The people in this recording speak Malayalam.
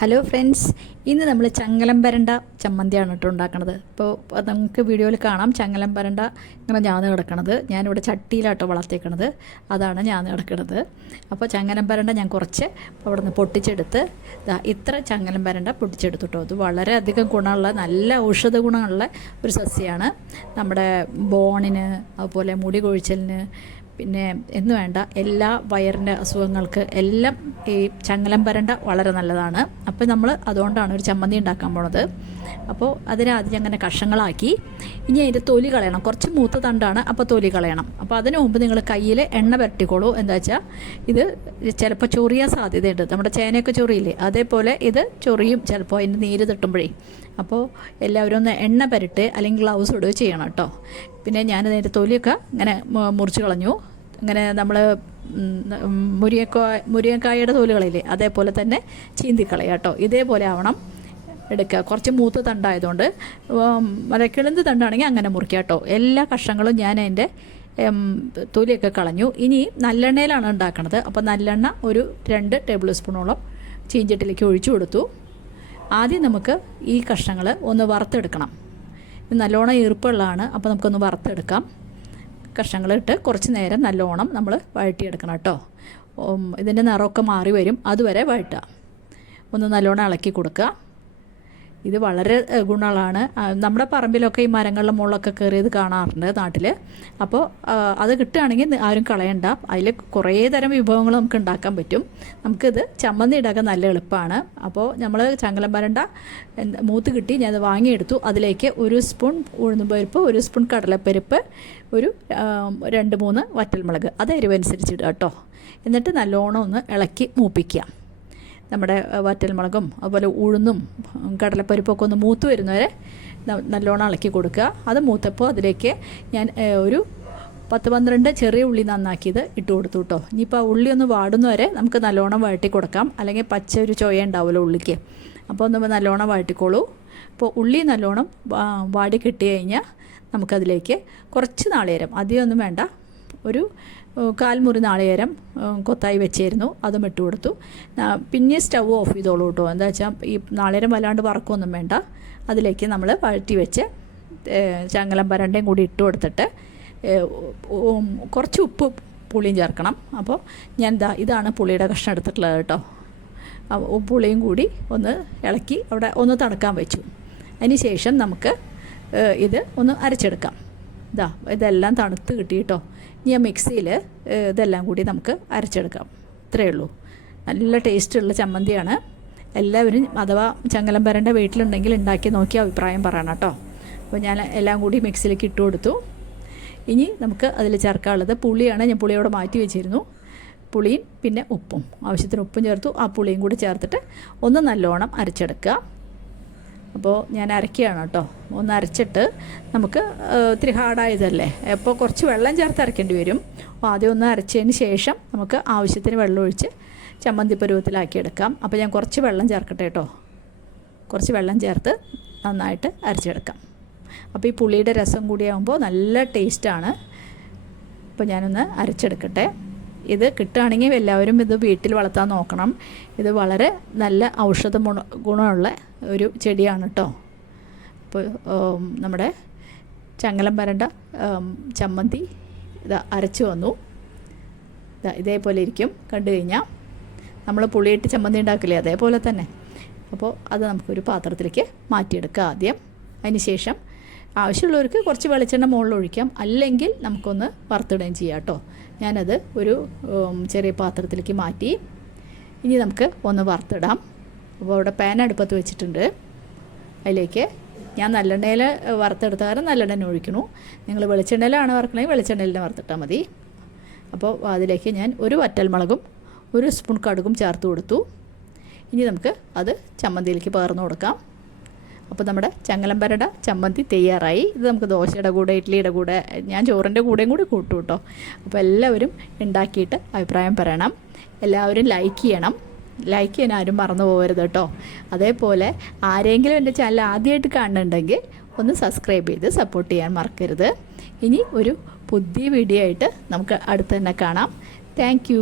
ഹലോ ഫ്രണ്ട്സ് ഇന്ന് നമ്മൾ ചങ്ങലം പരണ്ട ചമ്മന്തിയാണ് കേട്ടോ ഉണ്ടാക്കണത്. ഇപ്പോൾ നമുക്ക് വീഡിയോയിൽ കാണാം. ചങ്ങലം പരണ്ട ഇങ്ങനെ ഞാൻ കിടക്കണത്. ഞാനിവിടെ ചട്ടിയിലാട്ടോ വളർത്തിയേക്കണത്. അതാണ് ഞാൻ കിടക്കണത്. അപ്പോൾ ചങ്ങലം പരണ്ട ഞാൻ കുറച്ച് അവിടെ നിന്ന് പൊട്ടിച്ചെടുത്ത് ഇത്ര ചങ്ങലം പരണ്ട പൊട്ടിച്ചെടുത്തു കേട്ടോ ഇത് വളരെയധികം ഗുണമുള്ള നല്ല ഔഷധ ഗുണമുള്ള ഒരു സസ്യമാണ് നമ്മുടെ ബോണിന് അതുപോലെ മുടി കൊഴിച്ചലിന് പിന്നെ എന്ന് വേണ്ട എല്ലാ വയറിന്റെ അസുഖങ്ങൾക്ക് എല്ലാം ഈ ചങ്ങലം പരണ്ട വളരെ നല്ലതാണ്. അപ്പോൾ നമ്മൾ അതുകൊണ്ടാണ് ഒരു ചമ്മന്തി ഉണ്ടാക്കാൻ പോണത്. അപ്പോൾ അതിനെ ആദ്യം അങ്ങനെ കഷങ്ങളാക്കി ഇനി അതിന്റെ തൊലി കളയണം. കുറച്ച് മൂത്ത തണ്ടാണ് അപ്പോൾ തൊലി കളയണം. അപ്പോൾ അതിന് മുമ്പ് നിങ്ങൾ കയ്യിൽ എണ്ണ പുരട്ടിക്കോളൂ. എന്താ വെച്ചാൽ ഇത് ചിലപ്പോൾ ചൊറിയാൻ സാധ്യതയുണ്ട്. നമ്മുടെ ചേനയൊക്കെ ചൊറിയില്ലേ? അതേപോലെ ഇത് ചൊറിയും ചിലപ്പോൾ അതിന്റെ നീര് തട്ടുമ്പോഴേ. അപ്പോൾ എല്ലാവരും ഒന്ന് എണ്ണ പുരട്ട് അല്ലെങ്കിൽ ഗ്ലൗസ് ഇടുകയോ ചെയ്യണം കേട്ടോ. പിന്നെ ഞാനതിന്റെ തൊലിയൊക്കെ ഇങ്ങനെ മുറിച്ച് കളഞ്ഞു. ഇങ്ങനെ നമ്മൾ മുരിങ്ങക്കായ മുരിയക്കായയുടെ തോലുകളില്ലേ? അതേപോലെ തന്നെ ചീന്തിക്കളയുക കേട്ടോ. ഇതേപോലെ ആവണം എടുക്കുക. കുറച്ച് മൂത്ത് തണ്ടായതുകൊണ്ട് മരക്കിളിന്ത് തണ്ടാണെങ്കിൽ അങ്ങനെ മുറിക്കുക കേട്ടോ. എല്ലാ കഷ്ണങ്ങളും ഞാൻ അതിന്റെ തൊലിയൊക്കെ കളഞ്ഞു. ഇനി നല്ലെണ്ണയിലാണ് ഉണ്ടാക്കുന്നത് അപ്പോൾ നല്ലെണ്ണ ഒരു രണ്ട് ടേബിൾ സ്പൂണോളം ചീഞ്ചട്ടിലേക്ക് ഒഴിച്ചു കൊടുത്തു. ആദ്യം നമുക്ക് ഈ കഷ്ണങ്ങൾ ഒന്ന് വറുത്തെടുക്കണം. നല്ലോണം ഈർപ്പുള്ളതാണ് അപ്പോൾ നമുക്കൊന്ന് വറുത്തെടുക്കാം. കഷ്ണങ്ങളിട്ട് കുറച്ച് നേരം നല്ലോണം നമ്മൾ വഴറ്റിയെടുക്കണം കേട്ടോ. ഇതിന്റെ നിറമൊക്കെ മാറി വരും. അതുവരെ വഴറ്റുക. ഒന്ന് നല്ലോണം ഇളക്കി കൊടുക്കുക. ഇത് വളരെ ഗുണങ്ങളാണ്. നമ്മുടെ പറമ്പിലൊക്കെ ഈ മരങ്ങളുടെ മുകളിലൊക്കെ കയറിയത് കാണാറുണ്ട് നാട്ടിൽ അപ്പോൾ അത് കിട്ടുകയാണെങ്കിൽ ആരും കളയണ്ട. അതിൽ കുറേ തരം വിഭവങ്ങൾ നമുക്ക് ഉണ്ടാക്കാൻ പറ്റും. നമുക്കിത് ചമ്മന്തി ഉണ്ടാക്കാൻ നല്ല എളുപ്പമാണ്. അപ്പോൾ നമ്മൾ ചങ്ങലം വരണ്ട മൂത്ത് കിട്ടി ഞാൻ അത് വാങ്ങിയെടുത്തു. അതിലേക്ക് ഒരു സ്പൂൺ ഉഴുന്നുപരിപ്പ് ഒരു സ്പൂൺ കടലപ്പരിപ്പ് ഒരു രണ്ട് മൂന്ന് വറ്റൽമുളക്. അത് എരിവനുസരിച്ച് ഇടുക കേട്ടോ എന്നിട്ട് നല്ലോണം ഒന്ന് ഇളക്കി മൂപ്പിക്കുക. നമ്മുടെ വറ്റൽമുളകും അതുപോലെ ഉഴുന്നും കടലപ്പരിപ്പൊക്കെ ഒന്ന് മൂത്ത് വരുന്നവരെ നല്ലോണം ഇളക്കി കൊടുക്കുക. അത് മൂത്തപ്പോൾ അതിലേക്ക് ഞാൻ ഒരു പത്ത് പന്ത്രണ്ട് ചെറിയ ഉള്ളി നന്നാക്കിയത് ഇട്ട് കൊടുത്തു കേട്ടോ ഇനിയിപ്പോൾ ആ ഉള്ളി ഒന്ന് വാടുന്നവരെ നമുക്ക് നല്ലോണം വഴട്ടി കൊടുക്കാം. അല്ലെങ്കിൽ പച്ച ഒരു ചൊയ ഉണ്ടാവുമല്ലോ ഉള്ളിക്ക്. അപ്പോൾ ഒന്ന് നല്ലോണം വഴട്ടിക്കോളൂ അപ്പോൾ ഉള്ളി നല്ലോണം വാടി കിട്ടി കഴിഞ്ഞാൽ നമുക്കതിലേക്ക് കുറച്ച് നാളേരം അധികമൊന്നും വേണ്ട ഒരു കാൽമുറി നാളികേരം കൊത്തായി വെച്ചായിരുന്നു അതും ഇട്ട് കൊടുത്തു. പിന്നെ സ്റ്റവ് ഓഫ് ചെയ്തോളൂ കേട്ടോ. എന്താ വെച്ചാൽ ഈ നാളികേരം വല്ലാണ്ട് വറക്കൊന്നും വേണ്ട. അതിലേക്ക് നമ്മൾ വഴറ്റി വെച്ച് ചങ്ങലം പരണ്ടയും കൂടി ഇട്ട് കൊടുത്തിട്ട് കുറച്ച് ഉപ്പ് പുളിയും ചേർക്കണം. അപ്പോൾ ഞാൻ ദാ ഇതാണ് പുളിയുടെ കഷ്ണം എടുത്തിട്ടുള്ളത് കേട്ടോ. പുളിയും കൂടി ഒന്ന് ഇളക്കി അവിടെ ഒന്ന് തണുക്കാൻ വെച്ചു. അതിന് ശേഷം നമുക്ക് ഇത് ഒന്ന് അരച്ചെടുക്കാം. ഇതാ ഇതെല്ലാം തണുത്ത് കിട്ടി കേട്ടോ. ഇനി മിക്സിയിൽ ഇതെല്ലാം കൂടി നമുക്ക് അരച്ചെടുക്കാം. ഇത്രയേ ഉള്ളൂ. നല്ല ടേസ്റ്റുള്ള ചമ്മന്തിയാണ്. എല്ലാവരും അഥവാ ചങ്ങലം പരന്റെ വീട്ടിലുണ്ടെങ്കിൽ ഉണ്ടാക്കി നോക്കി അഭിപ്രായം പറയണം കേട്ടോ. അപ്പോൾ ഞാൻ എല്ലാം കൂടി മിക്സിയിലേക്ക് ഇട്ട് കൊടുത്തു. ഇനി നമുക്ക് അതിൽ ചേർക്കാനുള്ളത് പുളിയാണ്. ഞാൻ പുളിയോടെ മാറ്റി വെച്ചിരുന്നു. പുളിയും പിന്നെ ഉപ്പും. ആവശ്യത്തിന് ഉപ്പും ചേർത്തു. ആ പുളിയും കൂടി ചേർത്തിട്ട് ഒന്ന് നല്ലോണം അരച്ചെടുക്കുക. അപ്പോൾ ഞാൻ അരക്കുകയാണ് കേട്ടോ. ഒന്ന് അരച്ചിട്ട് നമുക്ക് ഒത്തിരി ഹാർഡായതല്ലേ? അപ്പോൾ കുറച്ച് വെള്ളം ചേർത്ത് അരക്കേണ്ടി വരും. അപ്പോൾ ആദ്യം ഒന്ന് അരച്ചതിന് ശേഷം നമുക്ക് ആവശ്യത്തിന് വെള്ളം ഒഴിച്ച് ചമ്മന്തി പരുവത്തിലാക്കി എടുക്കാം അപ്പോൾ ഞാൻ കുറച്ച് വെള്ളം ചേർക്കട്ടെ കേട്ടോ. കുറച്ച് വെള്ളം ചേർത്ത് നന്നായിട്ട് അരച്ചെടുക്കാം. അപ്പോൾ ഈ പുളിയുടെ രസം കൂടിയാകുമ്പോൾ നല്ല ടേസ്റ്റാണ്. അപ്പോൾ ഞാനൊന്ന് അരച്ചെടുക്കട്ടെ. ഇത് കിട്ടുകയാണെങ്കിൽ എല്ലാവരും ഇത് വീട്ടിൽ വളർത്താൻ നോക്കണം. ഇത് വളരെ നല്ല ഔഷധ ഗുണ ഗുണമുള്ള ഒരു ചെടിയാണ് കേട്ടോ അപ്പോൾ നമ്മുടെ ചങ്ങലം വരണ്ട ചമ്മന്തി ഇത് അരച്ചു വന്നു. ഇതേപോലെ ഇരിക്കും കണ്ടു കഴിഞ്ഞാൽ നമ്മൾ പുളിയിട്ട് ചമ്മന്തി ഉണ്ടാക്കില്ലേ അതേപോലെ തന്നെ. അപ്പോൾ അത് നമുക്കൊരു പാത്രത്തിലേക്ക് മാറ്റിയെടുക്കുക ആദ്യം. അതിന് ശേഷം ആവശ്യമുള്ളവർക്ക് കുറച്ച് വെളിച്ചെണ്ണ മുകളിൽ ഒഴിക്കാം. അല്ലെങ്കിൽ നമുക്കൊന്ന് വറുത്തിടുകയും ചെയ്യാം കേട്ടോ. ഞാനത് ഒരു ചെറിയ പാത്രത്തിലേക്ക് മാറ്റി. ഇനി നമുക്ക് ഒന്ന് വറുത്തിടാം. അപ്പോൾ അവിടെ പാൻ അടുപ്പത്ത് വെച്ചിട്ടുണ്ട്. അതിലേക്ക് ഞാൻ നല്ലെണ്ണയിൽ വറുത്തെടുത്ത കാരണം നല്ലെണ്ണ ഒഴിക്കണു നിങ്ങൾ വെളിച്ചെണ്ണയിലാണ് വറുക്കണമെങ്കിൽ വെളിച്ചെണ്ണയിൽ വറുത്തിട്ടാൽ മതി. അപ്പോൾ അതിലേക്ക് ഞാൻ ഒരു വറ്റൽമുളകും ഒരു സ്പൂൺ കടുകും ചേർത്ത് കൊടുത്തു. ഇനി നമുക്ക് അത് ചമ്മന്തിയിലേക്ക് പകർന്നു കൊടുക്കാം. അപ്പോൾ നമ്മുടെ ചങ്ങലമ്പരട ചമ്മന്തി തയ്യാറായി. ഇത് നമുക്ക് ദോശയുടെ കൂടെ ഇഡ്ഡലിയുടെ കൂടെ ഞാൻ ചോറിന്റെ കൂടെയും കൂടി കൂട്ടും കേട്ടോ. അപ്പോൾ എല്ലാവരും ഉണ്ടാക്കിയിട്ട് അഭിപ്രായം പറയണം. എല്ലാവരും ലൈക്ക് ചെയ്യണം. ലൈക്ക് ചെയ്യാൻ ആരും മറന്നു പോകരുത് കേട്ടോ. അതേപോലെ ആരെങ്കിലും എന്റെ ചാനൽ ആദ്യമായിട്ട് കാണുന്നുണ്ടെങ്കിൽ ഒന്ന് സബ്സ്ക്രൈബ് ചെയ്ത് സപ്പോർട്ട് ചെയ്യാൻ മറക്കരുത്. ഇനി ഒരു പുതിയ വീഡിയോ ആയിട്ട് നമുക്ക് അടുത്ത് തന്നെ കാണാം. താങ്ക്